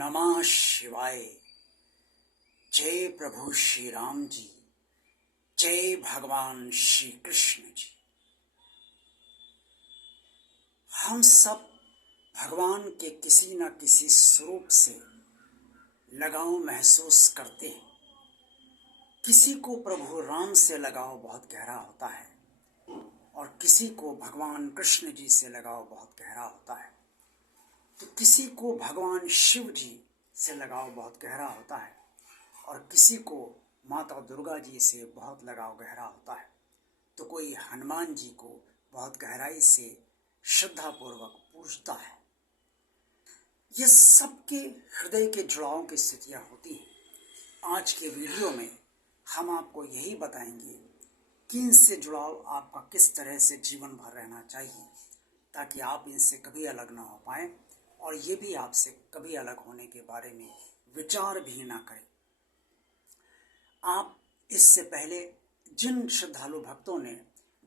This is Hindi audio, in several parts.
नमः शिवाय। जय प्रभु श्री राम जी, जय भगवान श्री कृष्ण जी। हम सब भगवान के किसी न किसी स्वरूप से लगाव महसूस करते हैं। किसी को प्रभु राम से लगाव बहुत गहरा होता है और किसी को भगवान कृष्ण जी से लगाव बहुत गहरा होता है, तो किसी को भगवान शिव जी से लगाव बहुत गहरा होता है और किसी को माता दुर्गा जी से बहुत लगाव गहरा होता है, तो कोई हनुमान जी को बहुत गहराई से श्रद्धापूर्वक पूजता है। ये सबके हृदय के जुड़ाव की स्थितियाँ होती हैं। आज के वीडियो में हम आपको यही बताएंगे कि इनसे जुड़ाव आपका किस तरह से जीवन भर रहना चाहिए, ताकि आप इनसे कभी अलग ना हो पाए और ये भी आपसे कभी अलग होने के बारे में विचार भी ना करें। आप इससे पहले जिन श्रद्धालु भक्तों ने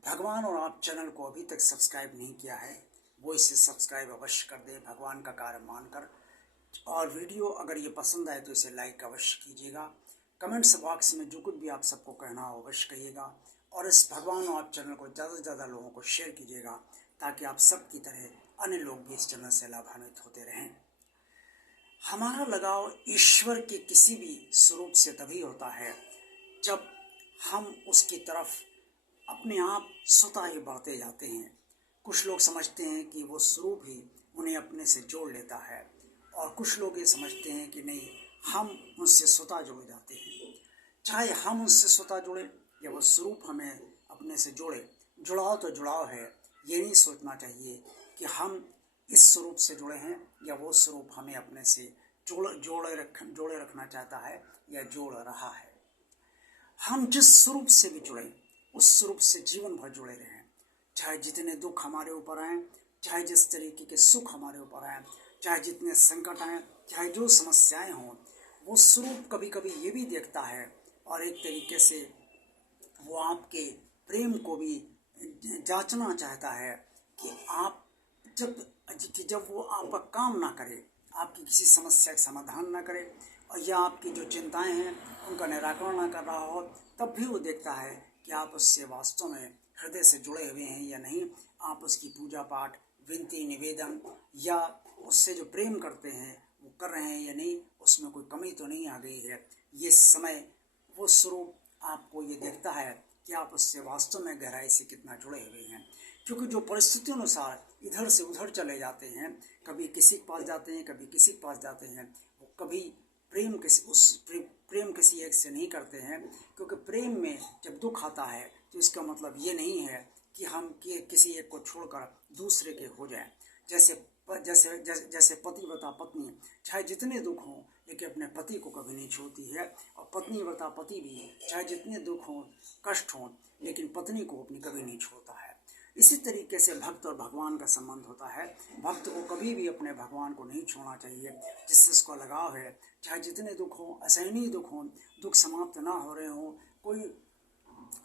भगवान और आप चैनल को अभी तक सब्सक्राइब नहीं किया है, वो इसे सब्सक्राइब अवश्य कर दें भगवान का कार्य मानकर। और वीडियो अगर ये पसंद आए तो इसे लाइक अवश्य कीजिएगा। कमेंट्स बॉक्स में जो कुछ भी आप सबको कहना हो अवश्य कहिएगा और इस भगवान और आप चैनल को ज़्यादा से ज़्यादा लोगों को शेयर कीजिएगा, ताकि आप सब की तरह अन्य लोग भी इस चैनल से लाभान्वित होते रहें। हमारा लगाव ईश्वर के किसी भी स्वरूप से तभी होता है जब हम उसकी तरफ अपने आप स्वतः ही बढ़ते जाते हैं। कुछ लोग समझते हैं कि वो स्वरूप ही उन्हें अपने से जोड़ लेता है और कुछ लोग ये समझते हैं कि नहीं, हम उससे स्वतः जुड़ जाते हैं। चाहे हम उससे स्वतः जुड़े या वो स्वरूप हमें अपने से जोड़े, जुड़ाव तो जुड़ाव है। ये नहीं सोचना चाहिए कि हम इस स्वरूप से जुड़े हैं या वो स्वरूप हमें अपने से जोड़े रखना चाहता है या जोड़ रहा है। हम जिस स्वरूप से भी जुड़े उस स्वरूप से जीवन भर जुड़े रहें। चाहे जितने दुख हमारे ऊपर आए, चाहे जिस तरीके के सुख हमारे ऊपर आए, चाहे जितने संकट आए, चाहे जो समस्याएं हों, वो स्वरूप कभी कभी ये भी देखता है और एक तरीके से वो आपके प्रेम को भी जांचना चाहता है कि आप जब वो आपका काम ना करे, आपकी किसी समस्या का समाधान ना करे और या आपकी जो चिंताएं हैं उनका निराकरण ना कर रहा हो, तब भी वो देखता है कि आप उससे वास्तव में हृदय से जुड़े हुए हैं या नहीं। आप उसकी पूजा पाठ, विनती, निवेदन या उससे जो प्रेम करते हैं वो कर रहे हैं या नहीं, उसमें कोई कमी तो नहीं आ गई है। ये समय वो स्वरूप आपको ये देखता है कि आप उससे वास्तव में गहराई से कितना जुड़े हुए हैं। क्योंकि जो परिस्थितियों अनुसार इधर से उधर चले जाते हैं, कभी किसी के पास जाते हैं, कभी किसी के पास जाते हैं, वो कभी प्रेम किसी एक से नहीं करते हैं। क्योंकि प्रेम में जब दुख आता है तो इसका मतलब ये नहीं है कि हम किसी एक को छोड़कर दूसरे के हो जाएं। जैसे पतिव्रता पत्नी चाहे जितने दुख हों लेकिन अपने पति को कभी नहीं छोड़ती है, और पत्नीव्रता पति भी चाहे जितने दुख हों, कष्ट हों, लेकिन पत्नी को अपनी कभी नहीं छोड़ता है। इसी तरीके से भक्त और भगवान का संबंध होता है। भक्त को कभी भी अपने भगवान को नहीं छोड़ना चाहिए जिससे उसको लगाव है। चाहे जितने दुख हों, असहनीय दुख हों, दुख समाप्त ना हो रहे हों, कोई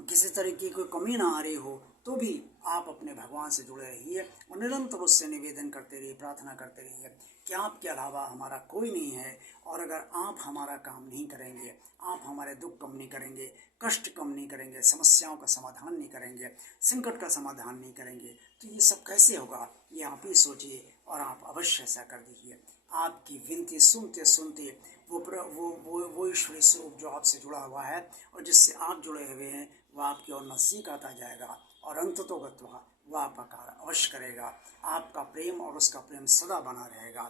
किसी तरह की कोई कमी ना आ रही हो, तो भी आप अपने भगवान से जुड़े रहिए और निरंतर उससे निवेदन करते रहिए, प्रार्थना करते रहिए कि आपके अलावा हमारा कोई नहीं है। और अगर आप हमारा काम नहीं करेंगे, आप हमारे दुख कम नहीं करेंगे, कष्ट कम नहीं करेंगे, समस्याओं का समाधान नहीं करेंगे, संकट का समाधान नहीं करेंगे, तो ये सब कैसे होगा? ये आप ही सोचिए और आप अवश्य ऐसा कर दीजिए। आपकी विनती सुनते सुनते वो ईश्वरीय स्वरूप जो आपसे जुड़ा हुआ है और जिससे आप जुड़े हुए हैं, वह आपकी ओर नज़दीक आता जाएगा और अंततोगत्वा वह आपका कार्य अवश्य करेगा। आपका प्रेम और उसका प्रेम सदा बना रहेगा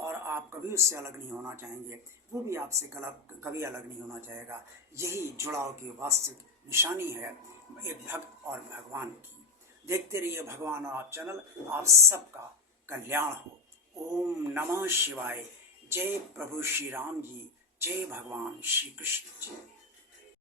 और आप कभी उससे अलग नहीं होना चाहेंगे, वो भी आपसे कभी अलग नहीं होना चाहेगा। यही जुड़ाव की वास्तविक निशानी है एक भक्त और भगवान की। देखते रहिए भगवान और आप चैनल। आप सबका कल्याण हो। ओम नमः शिवाय। जय प्रभु श्री राम जी, जय भगवान श्री कृष्ण जी।